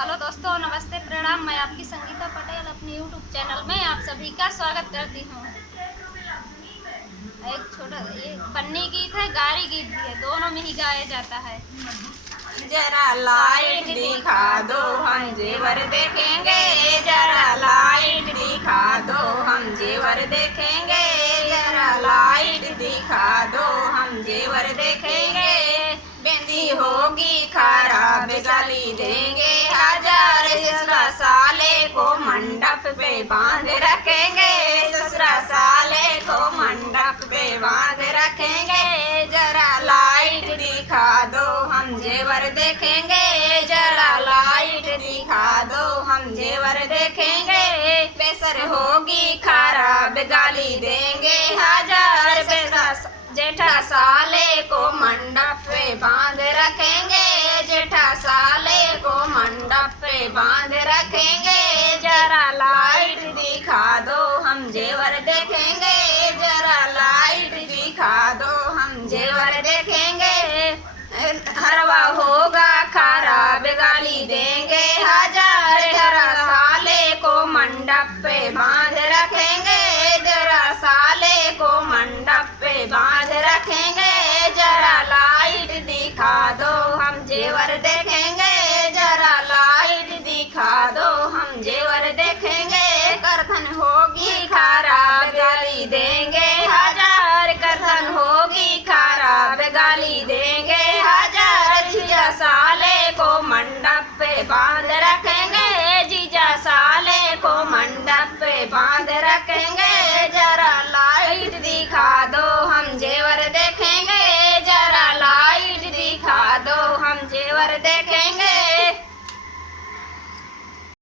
Hello दोस्तों, नमस्ते, प्रणाम। मैं आपकी संगीता पटेल अपने यूट्यूब चैनल में आप सभी का स्वागत करती हूँ। एक छोटा एक फन्नी गीत है, गारी गीत भी है, दोनों में ही गाया जाता है। जरा लाइट दिखा दो हम जेवर देखेंगे, जरा लाइट दिखा दो हम जेवर देखेंगे, जरा लाइट दिखा दो हम जेवर देखेंगे। बेंदी होगी खराब गाली देंगे हजार, ससुरा साले को मंडप पे बांध रखेंगे, ससुरा साले को मंडप पे बांध रखेंगे। जरा लाइट दिखा दो हम जेवर देखेंगे, जरा लाइट दिखा दो हम जेवर देखेंगे। बेसर होगी खराब गाली देंगे हजार, बेसर जेठा साले को मंडप पे बांध रखेंगे, जेठा साले को मंडप पे बांध रखेंगे। जरा लाइट दिखा दो हम जेवर देखेंगे, जरा लाइट दिखा दो हम जेवर देखेंगे। हरवा होगा खराब गाली देंगे हजार, जरा साले को मंडप पे बांध रखेंगे, जरा साले को मंडप पे बांध रखेंगे। जरा लाइट दिखा दो हम जेवर देखेंगे, जरा लाइट दिखा दो हम जेवर देखेंगे। करधन होगी खराब गाली देंगे हजार, करधन होगी खराब गाली देंगे हजार, जिया साले को